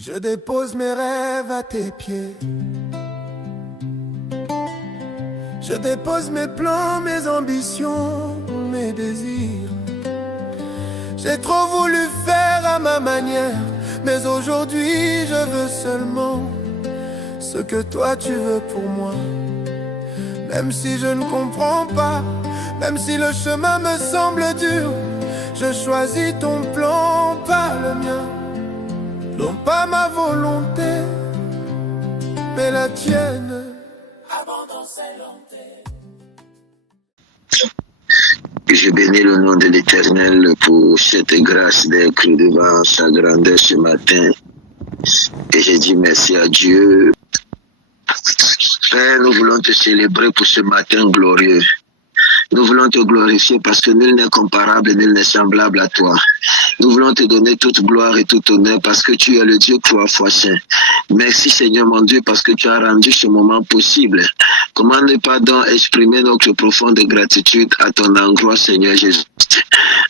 Je dépose mes rêves à tes pieds. Je dépose mes plans, mes ambitions, mes désirs. J'ai trop voulu faire à ma manière, mais aujourd'hui je veux seulement ce que toi tu veux pour moi. Même si je ne comprends pas, même si le chemin me semble dur, je choisis ton plan, pas le mien. Non pas ma volonté, mais la tienne. Je bénis le nom de l'Éternel pour cette grâce d'être devant sa grandeur ce matin. Et je dis merci à Dieu. Père, nous voulons te célébrer pour ce matin glorieux. Nous voulons te glorifier parce que nul n'est comparable, nul n'est semblable à toi. Nous voulons te donner toute gloire et tout honneur parce que tu es le Dieu 3 fois saint. Merci Seigneur mon Dieu parce que tu as rendu ce moment possible. Comment ne pas donc exprimer notre profonde gratitude à ton endroit Seigneur Jésus.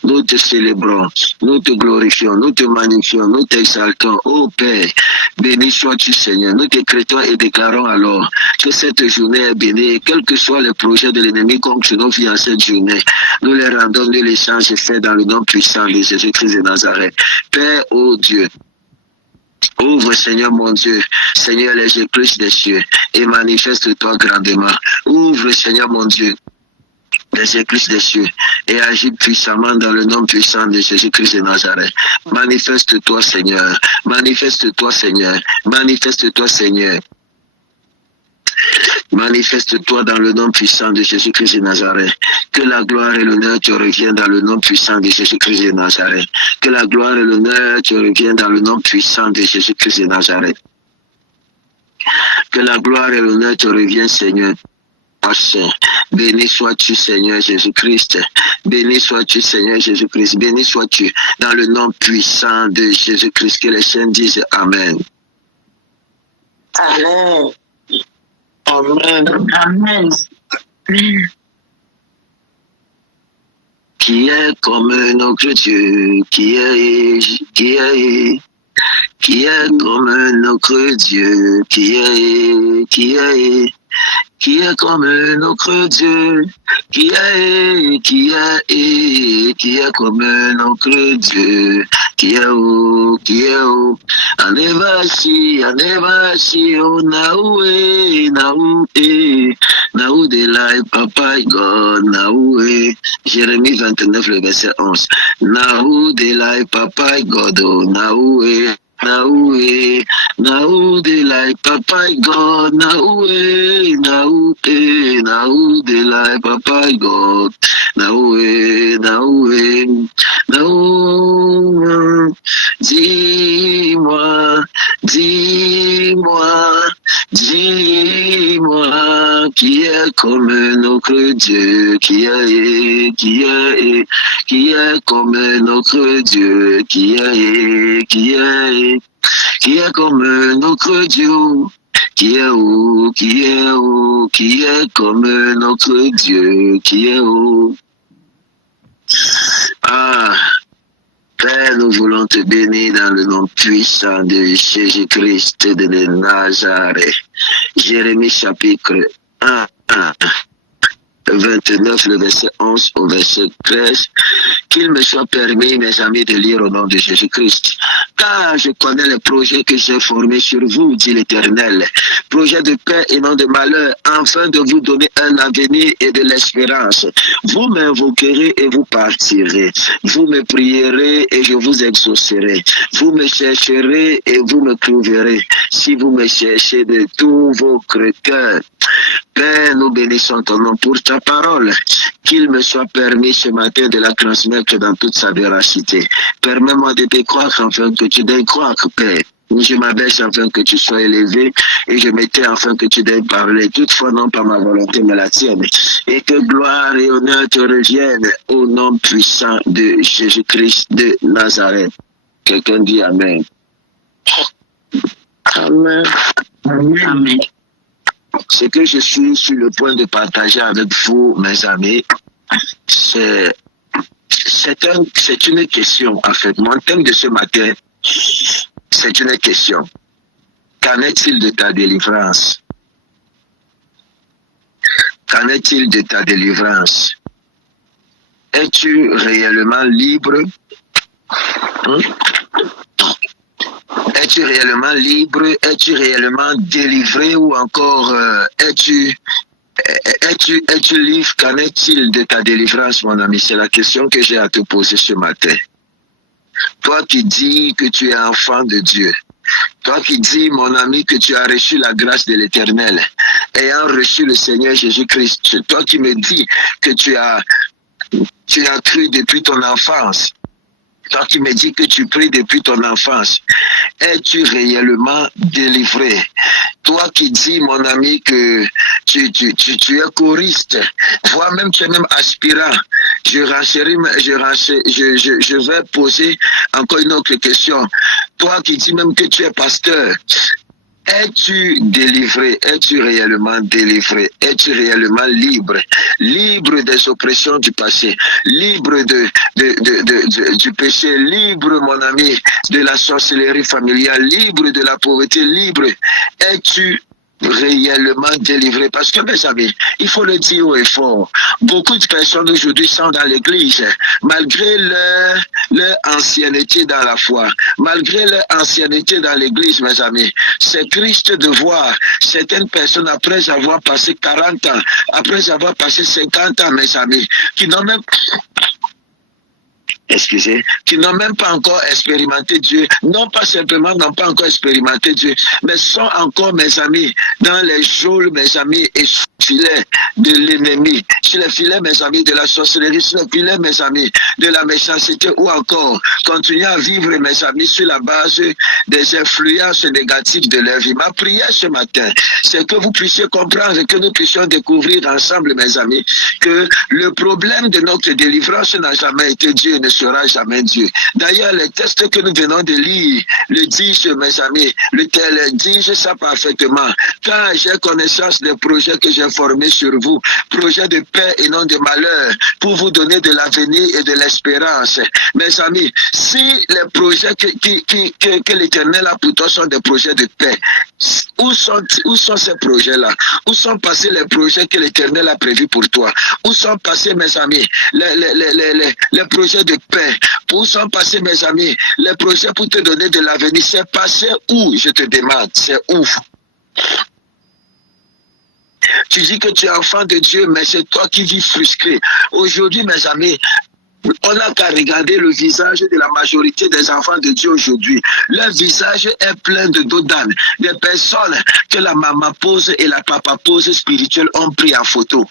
Nous te célébrons, nous te glorifions, nous te magnifions, nous t'exaltons. Ô Père, béni sois-tu Seigneur. Nous décrétons et déclarons alors que cette journée est bénie, quels que soient les projets de l'ennemi contre nos vies en cette journée. Nous les rendons, nous les changeons fait dans le nom puissant de Jésus-Christ de Nazareth. Père, ô Dieu, ouvre, Seigneur mon Dieu, Seigneur, les écluses des cieux et manifeste-toi grandement. Ouvre, Seigneur mon Dieu, les écluses des cieux et agis puissamment dans le nom puissant de Jésus-Christ de Nazareth. Manifeste-toi, Seigneur. Manifeste-toi, Seigneur. Manifeste-toi, Seigneur. Manifeste-toi dans le nom puissant de Jésus-Christ de Nazareth. Que la gloire et l'honneur te reviennent dans le nom puissant de Jésus-Christ de Nazareth. Que la gloire et l'honneur te reviennent dans le nom puissant de Jésus-Christ de Nazareth. Que la gloire et l'honneur te reviennent, Seigneur. Béni sois-tu, Seigneur Jésus-Christ. Béni sois-tu, Seigneur Jésus-Christ. Béni sois-tu dans le nom puissant de Jésus-Christ. Que les saints disent Amen. Amen. Amen. Amen. Qui est comme notre Dieu, qui est comme notre Dieu, qui est comme notre Dieu, qui est comme notre Dieu, qui est où, Anevashi, oh Naou de la Papa God, Naoué, Jérémie 29, le verset 11, Naou de la Papa God, Naoué, Naou de la Papa God, Naou de la Papa God, Naou, dis-moi, qui est comme notre Dieu, qui est comme notre Dieu, qui est comme notre Dieu, qui est comme notre Dieu, qui est où. Ah, Père, nous voulons te bénir dans le nom puissant de Jésus-Christ de Nazareth. Jérémie chapitre 1, 29, le verset 11 au verset 13. Qu'il me soit permis, mes amis, de lire au nom de Jésus-Christ. Car je connais les projets que j'ai formés sur vous, dit l'Éternel. Projets de paix et non de malheur, afin de vous donner un avenir et de l'espérance. Vous m'invoquerez et vous partirez. Vous me prierez et je vous exaucerai. Vous me chercherez et vous me trouverez. Si vous me cherchez de tout votre cœur. Père, nous bénissons ton nom pour ta parole. Qu'il me soit permis ce matin de la transmettre dans toute sa véracité. Permets-moi de te croire afin que tu daignes croire, Père. Je m'abaisse afin que tu sois élevé et je m'étais afin que tu daignes parler. Toutefois, non pas ma volonté, mais la tienne. Et que gloire et honneur te reviennent au nom puissant de Jésus-Christ de Nazareth. Quelqu'un dit Amen. Amen. Amen. Ce que je suis sur le point de partager avec vous, mes amis, c'est une question, en fait. Mon thème de ce matin, C'est une question. Qu'en est-il de ta délivrance? Qu'en est-il de ta délivrance? Es-tu réellement libre? Es-tu réellement libre? Es-tu réellement délivré? Ou encore es-tu libre? Qu'en est-il de ta délivrance, mon ami? C'est la question que j'ai à te poser ce matin. Toi qui dis que tu es enfant de Dieu, toi qui dis, mon ami, que tu as reçu la grâce de l'Éternel, ayant reçu le Seigneur Jésus-Christ, toi qui me dis que tu as cru depuis ton enfance, toi qui me dis que tu pries depuis ton enfance, es-tu réellement délivré? Toi qui dis, mon ami, que tu es choriste, voire même tu es même aspirant, je vais poser encore une autre question. Toi qui dis même que tu es pasteur, es-tu délivré? Es-tu réellement délivré? Es-tu réellement libre? Libre des oppressions du passé, libre du péché, libre, mon ami, de la sorcellerie familiale, libre de la pauvreté, libre. Es-tu réellement délivré? Parce que, mes amis, il faut le dire haut et fort, beaucoup de personnes aujourd'hui sont dans l'église, malgré leur ancienneté dans la foi, malgré leur ancienneté dans l'église, mes amis. C'est triste de voir certaines personnes, après avoir passé 40 ans, après avoir passé 50 ans, mes amis, qui n'ont même qui n'ont même pas encore expérimenté Dieu, non pas simplement n'ont pas encore expérimenté Dieu, mais sont encore, mes amis, dans les geôles, mes amis, et sous le filet de l'ennemi, sur le filet, mes amis, de la sorcellerie, sur le filet, mes amis, de la méchanceté, ou encore continuer à vivre, mes amis, sur la base des influences négatives de leur vie. Ma prière ce matin, c'est que vous puissiez comprendre, que nous puissions découvrir ensemble, mes amis, que le problème de notre délivrance n'a jamais été Dieu, ne sera jamais Dieu. D'ailleurs, les textes que nous venons de lire le disent, mes amis, le disent ça parfaitement. Quand j'ai connaissance des projets que j'ai formés sur vous, projets de paix et non de malheur, pour vous donner de l'avenir et de l'espérance. Mes amis, si les projets que l'Éternel a pour toi sont des projets de paix, où sont ces projets-là? Où sont passés les projets que l'Éternel a prévus pour toi? Où sont passés, mes amis, les projets de paix? Où sont passés, mes amis, les projets pour te donner de l'avenir? C'est passé où, je te demande? C'est où? Tu dis que tu es enfant de Dieu, mais c'est toi qui vis frustré. Aujourd'hui, mes amis, on n'a qu'à regarder le visage de la majorité des enfants de Dieu aujourd'hui. Leur visage est plein de dos d'âne. Des personnes que la maman pose et la papa pose spirituelle ont pris en photo.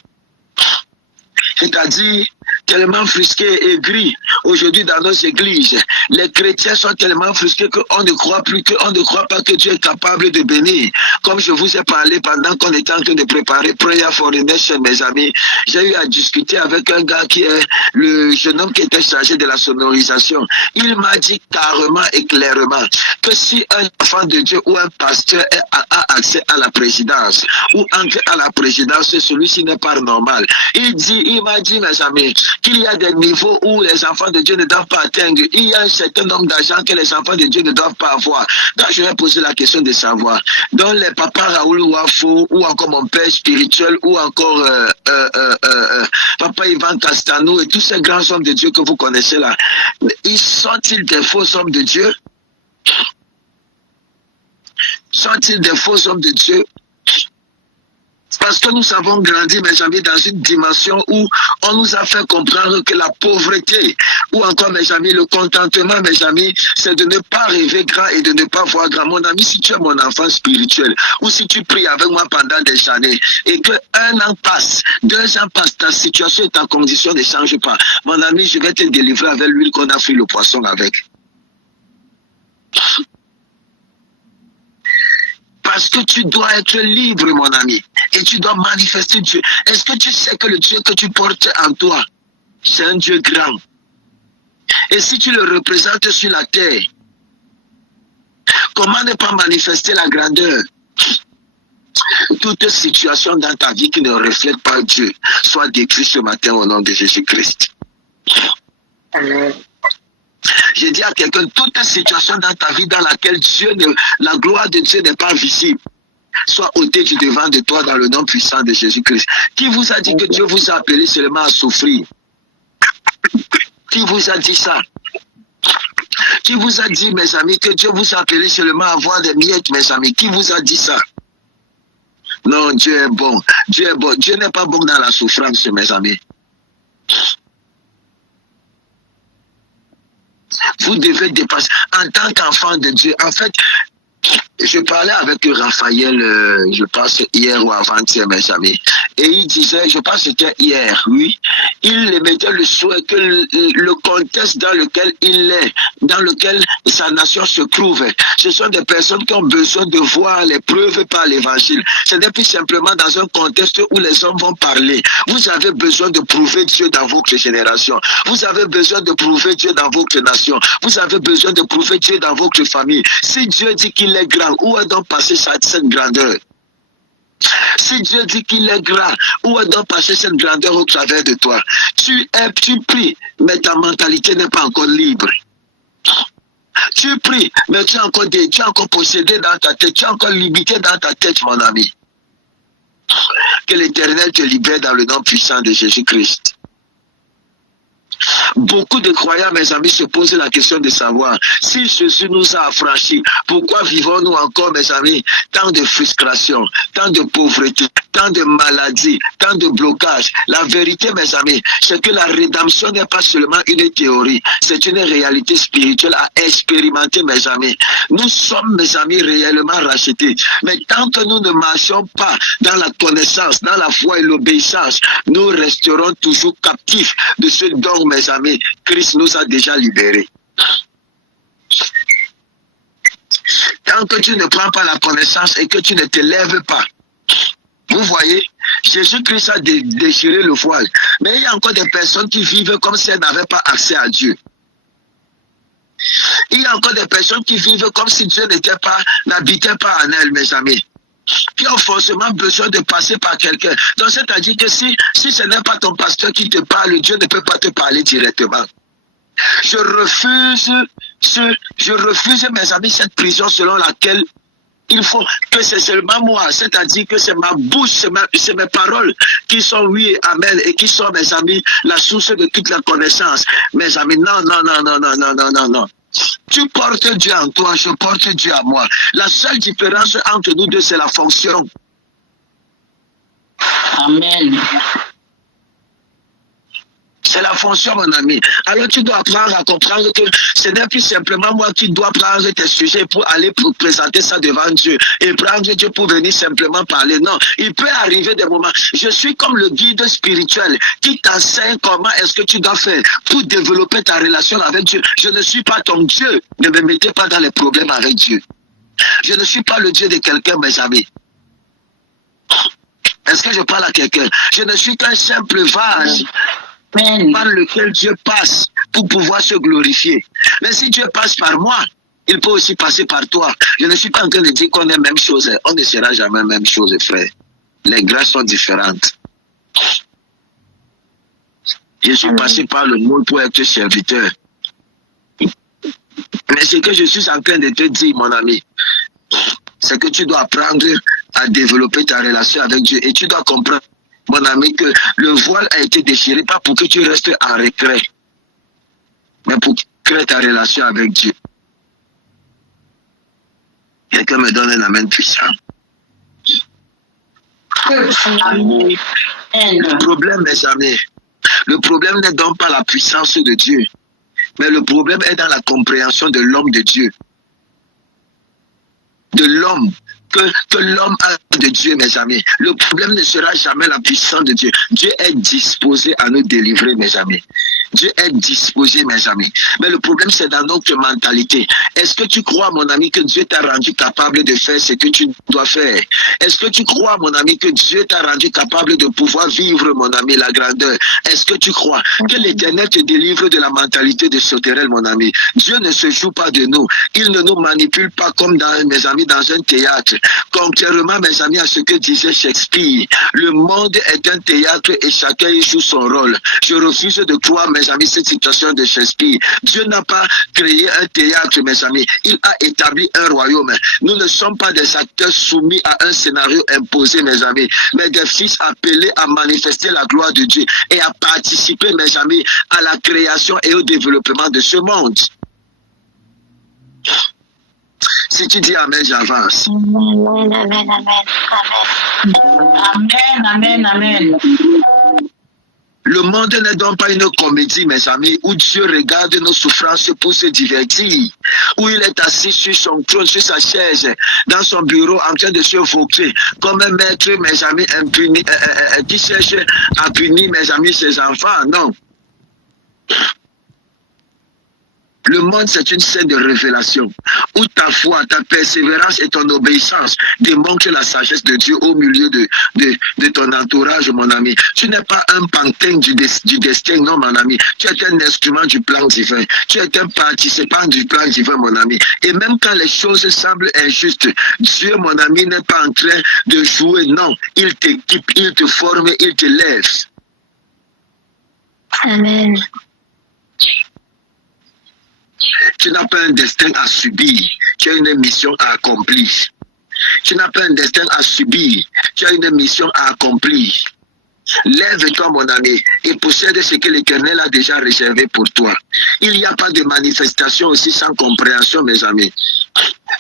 C'est-à-dire, tellement frustrés et gris. Aujourd'hui, dans nos églises, les chrétiens sont tellement frustrés qu'on ne croit plus, qu'on ne croit pas que Dieu est capable de bénir. Comme je vous ai parlé pendant qu'on était en train de préparer Prayer for the Nation, mes amis, j'ai eu à discuter avec un gars qui est le jeune homme qui était chargé de la sonorisation. Il m'a dit carrément et clairement que si un enfant de Dieu ou un pasteur a accès à la présidence ou entre à la présidence, celui-ci n'est pas normal. Il m'a dit, mes amis, qu'il y a des niveaux où les enfants de Dieu ne doivent pas atteindre. Il y a un certain nombre d'argent que les enfants de Dieu ne doivent pas avoir. Donc je vais poser la question de savoir. Donc les papas Raoul Wafo, ou encore mon père spirituel, ou encore papa Ivan Castano et tous ces grands hommes de Dieu que vous connaissez là, ils sont-ils des faux hommes de Dieu? Sont-ils des faux hommes de Dieu? Parce que nous avons grandi, mes amis, dans une dimension où on nous a fait comprendre que la pauvreté, ou encore, mes amis, le contentement, mes amis, c'est de ne pas rêver grand et de ne pas voir grand. Mon ami, si tu es mon enfant spirituel, ou si tu pries avec moi pendant des années, et que 1 an passe, 2 ans passe, ta situation et ta condition ne changent pas, mon ami, je vais te délivrer avec l'huile qu'on a frit le poisson avec. Parce que tu dois être libre, mon ami. Et tu dois manifester Dieu. Est-ce que tu sais que le Dieu que tu portes en toi, c'est un Dieu grand? Et si tu le représentes sur la terre, comment ne pas manifester la grandeur? Toute situation dans ta vie qui ne reflète pas Dieu soit détruite ce matin au nom de Jésus-Christ. J'ai dit à quelqu'un, toute situation dans ta vie dans laquelle la gloire de Dieu n'est pas visible, soit ôtée du devant de toi dans le nom puissant de Jésus-Christ. Qui vous a dit que Dieu vous a appelé seulement à souffrir? Qui vous a dit ça? Qui vous a dit, mes amis, que Dieu vous a appelé seulement à avoir des miettes, mes amis? Qui vous a dit ça? Non, Dieu est bon. Dieu est bon. Dieu n'est pas bon dans la souffrance, mes amis. Vous devez dépasser. En tant qu'enfant de Dieu, en fait, je parlais avec Raphaël, je pense hier ou avant-hier, mes amis, et il disait, je pense que c'était hier, oui, il mettait le souhait que le contexte dans lequel il est, dans lequel sa nation se trouve, ce sont des personnes qui ont besoin de voir les preuves par l'évangile. Ce n'est plus simplement dans un contexte où les hommes vont parler. Vous avez besoin de prouver Dieu dans votre génération. Vous avez besoin de prouver Dieu dans votre nation. Vous avez besoin de prouver Dieu dans votre famille. Si Dieu dit qu'il est grand, où est donc passé cette grandeur? Si Dieu dit qu'il est grand, où est donc passé cette grandeur au travers de toi? Tu pries, mais ta mentalité n'est pas encore libre. Tu pries, mais tu es encore possédé dans ta tête, tu es encore limité dans ta tête, mon ami. Que l'Éternel te libère dans le nom puissant de Jésus-Christ. Beaucoup de croyants, mes amis, se posent la question de savoir si Jésus nous a affranchis, pourquoi vivons-nous encore, mes amis, tant de frustration, tant de pauvreté, tant de maladies, tant de blocages? La vérité, mes amis, c'est que la rédemption n'est pas seulement une théorie, c'est une réalité spirituelle à expérimenter, mes amis. Nous sommes, mes amis, réellement rachetés. Mais tant que nous ne marchons pas dans la connaissance, dans la foi et l'obéissance, nous resterons toujours captifs de ce don, mes amis. Christ nous a déjà libérés. Tant que tu ne prends pas la connaissance et que tu ne te lèves pas, vous voyez, Jésus-Christ a déchiré le voile. Mais il y a encore des personnes qui vivent comme si elles n'avaient pas accès à Dieu. Il y a encore des personnes qui vivent comme si Dieu n'habitait pas en elles, mes amis, qui ont forcément besoin de passer par quelqu'un. Donc c'est-à-dire que si ce n'est pas ton pasteur qui te parle, Dieu ne peut pas te parler directement. Je refuse, mes amis, cette prison selon laquelle il faut que c'est seulement moi, c'est-à-dire que c'est ma bouche, c'est mes paroles qui sont oui et amen et qui sont, mes amis, la source de toute la connaissance. Mes amis, non. Tu portes Dieu en toi, je porte Dieu en moi. La seule différence entre nous deux, c'est la fonction. Amen. C'est la fonction, mon ami. Alors tu dois apprendre à comprendre que ce n'est plus simplement moi qui dois prendre tes sujets pour aller présenter ça devant Dieu et prendre Dieu pour venir simplement parler. Non, il peut arriver des moments. Je suis comme le guide spirituel qui t'enseigne comment est-ce que tu dois faire pour développer ta relation avec Dieu. Je ne suis pas ton Dieu. Ne me mettez pas dans les problèmes avec Dieu. Je ne suis pas le Dieu de quelqu'un, mes amis. Est-ce que je parle à quelqu'un? Je ne suis qu'un simple vase par lequel Dieu passe pour pouvoir se glorifier. Mais si Dieu passe par moi, il peut aussi passer par toi. Je ne suis pas en train de dire qu'on est la même chose. On ne sera jamais la même chose, frère. Les grâces sont différentes. Je suis passé par le monde pour être serviteur. Mais ce que je suis en train de te dire, mon ami, c'est que tu dois apprendre à développer ta relation avec Dieu. Et tu dois comprendre, mon ami, que le voile a été déchiré, pas pour que tu restes en retrait, mais pour créer ta relation avec Dieu. Quelqu'un me donne un amen puissant. Le problème, mes amis, le problème n'est donc pas la puissance de Dieu, mais le problème est dans la compréhension de l'homme de Dieu. De l'homme. Que l'homme a de Dieu, mes amis. Le problème ne sera jamais la puissance de Dieu. Dieu est disposé à nous délivrer, mes amis. Dieu est disposé, mes amis. Mais le problème, c'est dans notre mentalité. Est-ce que tu crois, mon ami, que Dieu t'a rendu capable de faire ce que tu dois faire? Est-ce que tu crois, mon ami, que Dieu t'a rendu capable de pouvoir vivre, mon ami, la grandeur? Est-ce que tu crois que l'Éternel te délivre de la mentalité de sauterelle, mon ami? Dieu ne se joue pas de nous. Il ne nous manipule pas comme, mes amis, dans un théâtre. Contrairement, mes amis, à ce que disait Shakespeare, le monde est un théâtre et chacun y joue son rôle. Je refuse de croire, mes amis, cette situation de Shakespeare. Dieu n'a pas créé un théâtre, mes amis. Il a établi un royaume. Nous ne sommes pas des acteurs soumis à un scénario imposé, mes amis, mais des fils appelés à manifester la gloire de Dieu et à participer, mes amis, à la création et au développement de ce monde. Si tu dis Amen, j'avance. Amen, amen, amen, amen. Amen, amen, amen. Le monde n'est donc pas une comédie, mes amis, où Dieu regarde nos souffrances pour se divertir, où il est assis sur son trône, sur sa chaise, dans son bureau, en train de se vauquer, comme un maître, mes amis, impuni, qui cherche à punir, mes amis, ses enfants. Non. Le monde, c'est une scène de révélation, où ta foi, ta persévérance et ton obéissance démontrent la sagesse de Dieu au milieu de ton entourage, mon ami. Tu n'es pas un pantin du destin, non, mon ami. Tu es un instrument du plan divin. Tu es un participant du plan divin, mon ami. Et même quand les choses semblent injustes, Dieu, mon ami, n'est pas en train de jouer, non. Il t'équipe, il te forme, il te lève. Amen. Tu n'as pas un destin à subir, tu as une mission à accomplir. Tu n'as pas un destin à subir, tu as une mission à accomplir. Lève-toi, mon ami, et possède ce que l'Éternel a déjà réservé pour toi. Il n'y a pas de manifestation aussi sans compréhension, mes amis.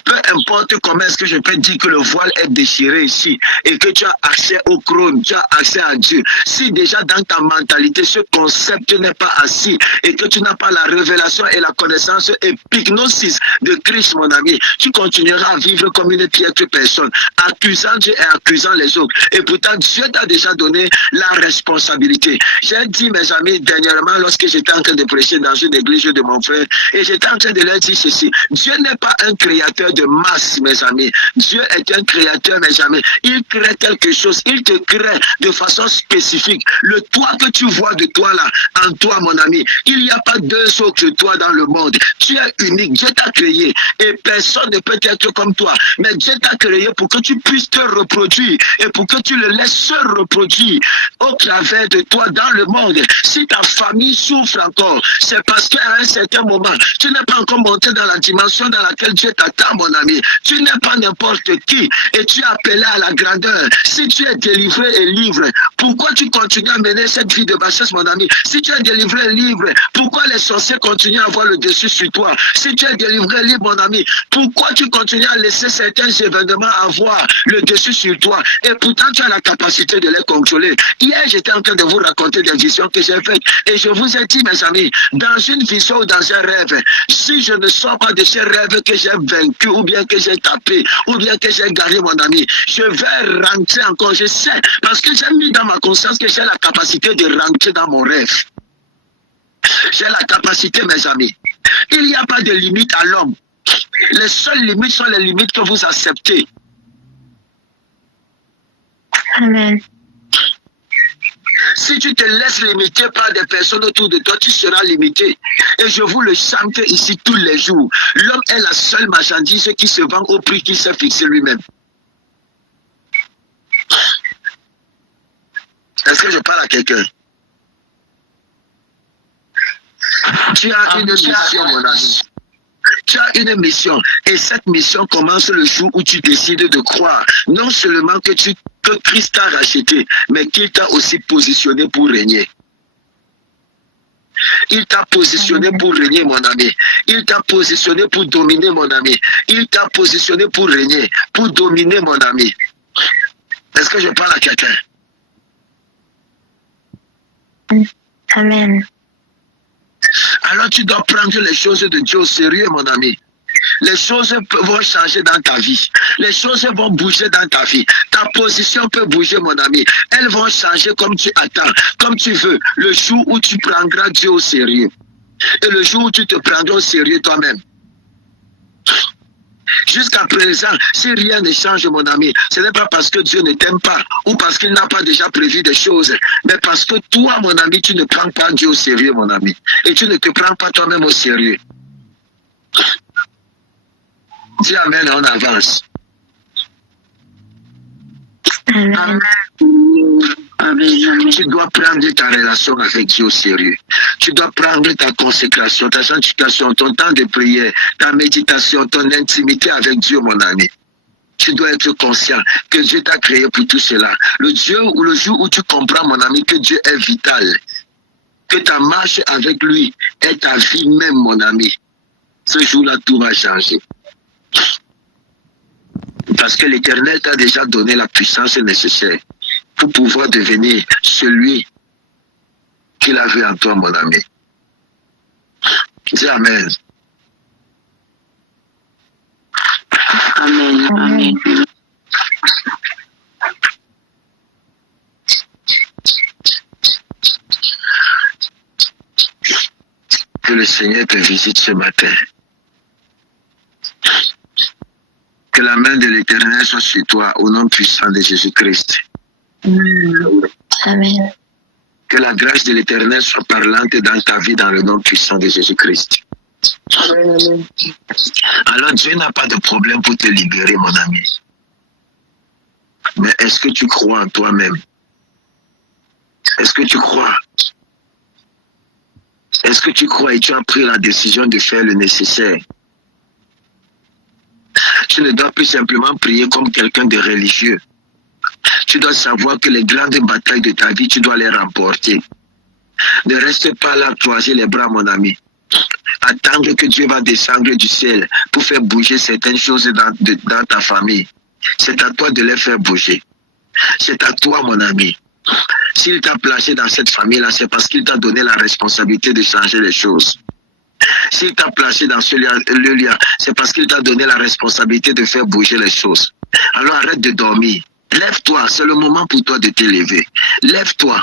Peu importe comment est-ce que je peux dire que le voile est déchiré ici et que tu as accès au trône, tu as accès à Dieu. Si déjà dans ta mentalité, ce concept n'est pas assis et que tu n'as pas la révélation et la connaissance épignosis de Christ, mon ami, tu continueras à vivre comme une piètre personne, accusant Dieu et accusant les autres. Et pourtant, Dieu t'a déjà donné la responsabilité. J'ai dit, mes amis, dernièrement, lorsque j'étais en train de prêcher dans une église de mon frère, et j'étais en train de leur dire ceci: Dieu n'est pas un créateur de masse, mes amis. Dieu est un créateur, mes amis. Il crée quelque chose, il te crée de façon spécifique. Le toi que tu vois de toi là, en toi, mon ami, il n'y a pas deux autres toi dans le monde. Tu es unique, Dieu t'a créé et personne ne peut être comme toi. Mais Dieu t'a créé pour que tu puisses te reproduire et pour que tu le laisses se reproduire au travers de toi dans le monde. Si ta famille souffre encore, c'est parce qu'à un certain moment, tu n'es pas encore monté dans la dimension dans laquelle Dieu t'attend, mon ami. Tu n'es pas n'importe qui et tu es appelé à la grandeur. Si tu es délivré et libre, pourquoi tu continues à mener cette vie de bassesse, mon ami? Si tu es délivré et libre, pourquoi les sorciers continuent à avoir le dessus sur toi? Si tu es délivré et libre, mon ami, pourquoi tu continues à laisser certains événements avoir le dessus sur toi? Et pourtant, tu as la capacité de les contrôler. Hier, j'étais en train de vous raconter des visions que j'ai faites et je vous ai dit, mes amis, dans une vision ou dans un rêve, si je ne sors pas de ce rêve que j'ai vaincu ou bien que j'ai tapé ou bien que j'ai gagné, mon ami, je vais rentrer encore. Je sais, parce que j'ai mis dans ma conscience que j'ai la capacité de rentrer dans mon rêve. J'ai la capacité, mes amis. Il n'y a pas de limite à l'homme. Les seules limites sont les limites que vous acceptez. Amen. Si tu te laisses limiter par des personnes autour de toi, tu seras limité. Et je vous le chante ici tous les jours. L'homme est la seule marchandise qui se vend au prix qu'il s'est fixé lui-même. Est-ce que je parle à quelqu'un? Tu as une mission, mon ami. Tu as une mission. Et cette mission commence le jour où tu décides de croire. Non seulement que Christ t'a racheté, mais qu'il t'a aussi positionné pour régner. Il t'a positionné pour régner, mon ami. Il t'a positionné pour dominer, mon ami. Il t'a positionné pour régner, pour dominer, mon ami. Est-ce que je parle à quelqu'un? Amen. Alors tu dois prendre les choses de Dieu au sérieux, mon ami. Les choses vont changer dans ta vie. Les choses vont bouger dans ta vie. Ta position peut bouger, mon ami. Elles vont changer comme tu attends, comme tu veux. Le jour où tu prendras Dieu au sérieux. Et le jour où tu te prendras au sérieux toi-même. Jusqu'à présent, si rien ne change, mon ami, ce n'est pas parce que Dieu ne t'aime pas ou parce qu'il n'a pas déjà prévu des choses, mais parce que toi, mon ami, tu ne prends pas Dieu au sérieux, mon ami. Et tu ne te prends pas toi-même au sérieux. Dis Amen, on avance. Amen. Tu dois prendre ta relation avec Dieu au sérieux. Tu dois prendre ta consécration, ta sanctification, ton temps de prière, ta méditation, ton intimité avec Dieu, mon ami. Tu dois être conscient que Dieu t'a créé pour tout cela. Le jour où tu comprends, mon ami, que Dieu est vital, que ta marche avec lui est ta vie même, mon ami, ce jour-là, tout va changer. Parce que l'Éternel t'a déjà donné la puissance nécessaire pour pouvoir devenir celui qu'il a vu en toi, mon ami. Dis Amen. Amen. Amen. Que le Seigneur te visite ce matin. Que la main de l'Éternel soit sur toi au nom puissant de Jésus-Christ. Amen. Que la grâce de l'Éternel soit parlante dans ta vie dans le nom puissant de Jésus-Christ. Alors Dieu n'a pas de problème pour te libérer, mon ami. Mais est-ce que tu crois en toi-même? Est-ce que tu crois? Est-ce que tu crois et tu as pris la décision de faire le nécessaire? Tu ne dois plus simplement prier comme quelqu'un de religieux. Tu dois savoir que les grandes batailles de ta vie, tu dois les remporter. Ne reste pas là, croiser les bras, mon ami. Attendre que Dieu va descendre du ciel pour faire bouger certaines choses dans ta famille. C'est à toi de les faire bouger. C'est à toi, mon ami. S'il t'a placé dans cette famille-là, c'est parce qu'il t'a donné la responsabilité de changer les choses. S'il t'a placé dans le lien, c'est parce qu'il t'a donné la responsabilité de faire bouger les choses. Alors arrête de dormir. Lève-toi, c'est le moment pour toi de te lever. Lève-toi.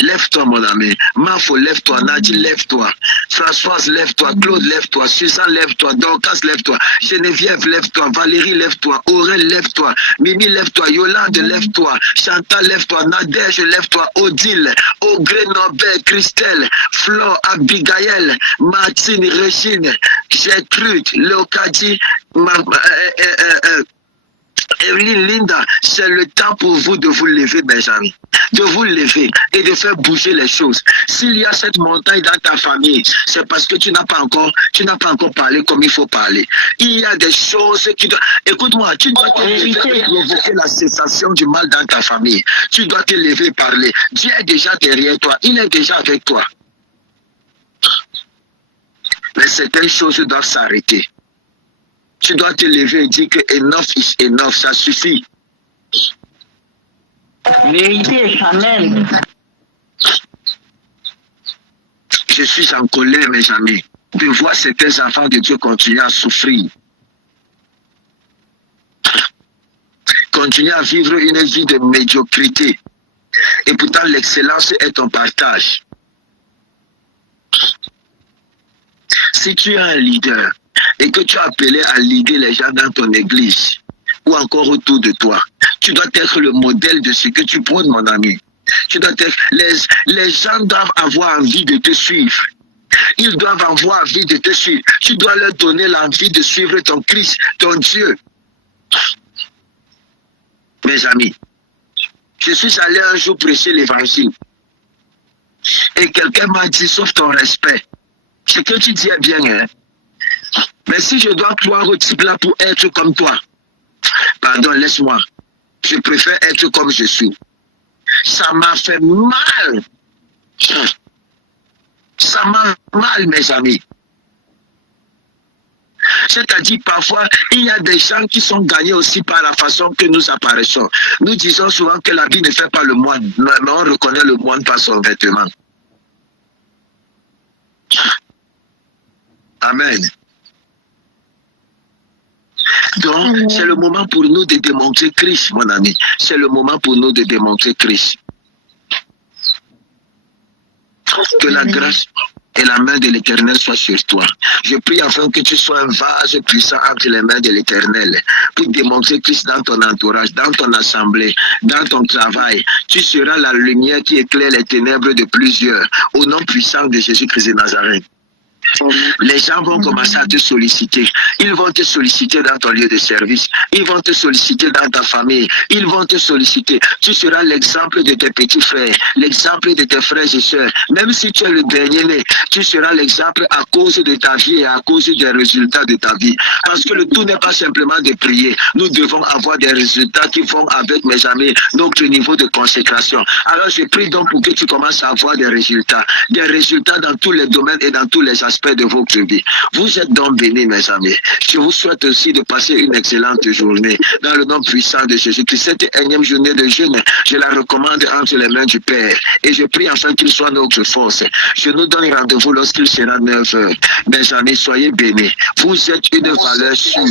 Lève-toi, mon ami. Mafo, lève-toi. Nadine, lève-toi. Françoise, lève-toi. Claude, lève-toi. Suzanne, lève-toi. Dorcas, lève-toi. Geneviève, lève-toi. Valérie, lève-toi. Aurèle, lève-toi. Mimi, lève-toi. Yolande, lève-toi. Chantal, lève-toi. Nadège, lève-toi. Odile, Augré, Norbert, Christelle, Flore, Abigail, Martine, Régine, Gertrude, Léocadie, Evelyne, Linda, c'est le temps pour vous de vous lever, Benjamin. De vous lever et de faire bouger les choses. S'il y a cette montagne dans ta famille, c'est parce que tu n'as pas encore parlé comme il faut parler. Il y a des choses qui doivent... Écoute-moi, tu dois te lever et provoquer la cessation du mal dans ta famille. Tu dois te lever et parler. Dieu est déjà derrière toi. Il est déjà avec toi. Mais certaines choses doivent s'arrêter. Tu dois te lever et dire que enough is enough, ça suffit. Vérité, amen. Je suis en colère, mes amis, de voir certains enfants de Dieu continuer à souffrir. Continuer à vivre une vie de médiocrité. Et pourtant, l'excellence est ton partage. Si tu es un leader, et que tu as appelé à leader les gens dans ton église ou encore autour de toi, tu dois être le modèle de ce que tu prônes, mon ami. Tu dois être, les gens doivent avoir envie de te suivre. Ils doivent avoir envie de te suivre. Tu dois leur donner l'envie de suivre ton Christ, ton Dieu. Mes amis, je suis allé un jour prêcher l'évangile et quelqu'un m'a dit, sauf ton respect, ce que tu dis est bien, hein? Mais si je dois croire au type là pour être comme toi, pardon, laisse-moi. Je préfère être comme je suis. Ça m'a fait mal. Ça m'a mal, mes amis. C'est-à-dire, parfois, il y a des gens qui sont gagnés aussi par la façon que nous apparaissons. Nous disons souvent que la vie ne fait pas le moine, mais on reconnaît le moine par son vêtement. Amen. Donc, c'est le moment pour nous de démontrer Christ, mon ami. C'est le moment pour nous de démontrer Christ. Que la grâce et la main de l'Éternel soient sur toi. Je prie afin que tu sois un vase puissant entre les mains de l'Éternel pour démontrer Christ dans ton entourage, dans ton assemblée, dans ton travail. Tu seras la lumière qui éclaire les ténèbres de plusieurs. Au nom puissant de Jésus-Christ de Nazareth. Les gens vont commencer à te solliciter. Ils vont te solliciter dans ton lieu de service. Ils vont te solliciter dans ta famille. Ils vont te solliciter. Tu seras l'exemple de tes petits frères, l'exemple de tes frères et sœurs. Même si tu es le dernier-né, tu seras l'exemple à cause de ta vie et à cause des résultats de ta vie. Parce que le tout n'est pas simplement de prier. Nous devons avoir des résultats qui vont avec, mes amis, notre niveau de consécration. Alors je prie donc pour que tu commences à avoir des résultats dans tous les domaines et dans tous les aspects de votre vie. Vous êtes donc bénis, mes amis. Je vous souhaite aussi de passer une excellente journée dans le nom puissant de Jésus-Christ. Cette énième journée de jeûne, je la recommande entre les mains du Père et je prie afin qu'il soit notre force. Je nous donne rendez-vous lorsqu'il sera 9h. Mes amis, soyez bénis. Vous êtes une valeur sûre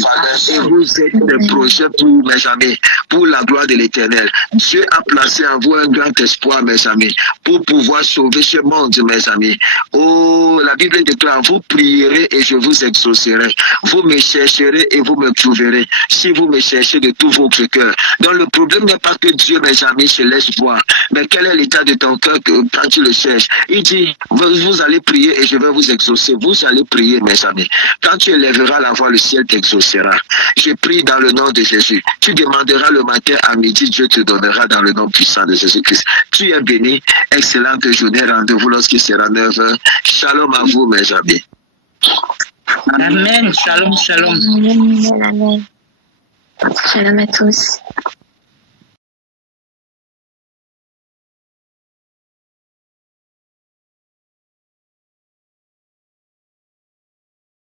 et vous êtes des projets pour, mes amis, pour la gloire de l'Éternel. Dieu a placé en vous un grand espoir, mes amis, pour pouvoir sauver ce monde, mes amis. Oh, la Bible déclare, vous prierez et je vous exaucerai. Vous me chercherez et vous me trouverez, si vous me cherchez de tout votre cœur. Donc le problème n'est pas que Dieu, mes amis, se laisse voir, mais quel est l'état de ton cœur quand tu le cherches? Il dit, vous allez prier et je vais vous exaucer. Vous allez prier, mes amis. Quand tu élèveras la voix, le ciel t'exaucera. Je prie dans le nom de Jésus. Tu demanderas le matin à midi, Dieu te donnera dans le nom puissant de Jésus-Christ. Tu es béni. Excellente journée. Rendez-vous lorsqu'il sera 9h. Shalom à vous, mes amis. Amen. Shalom, shalom. Amen. Amen. Shalom à tous.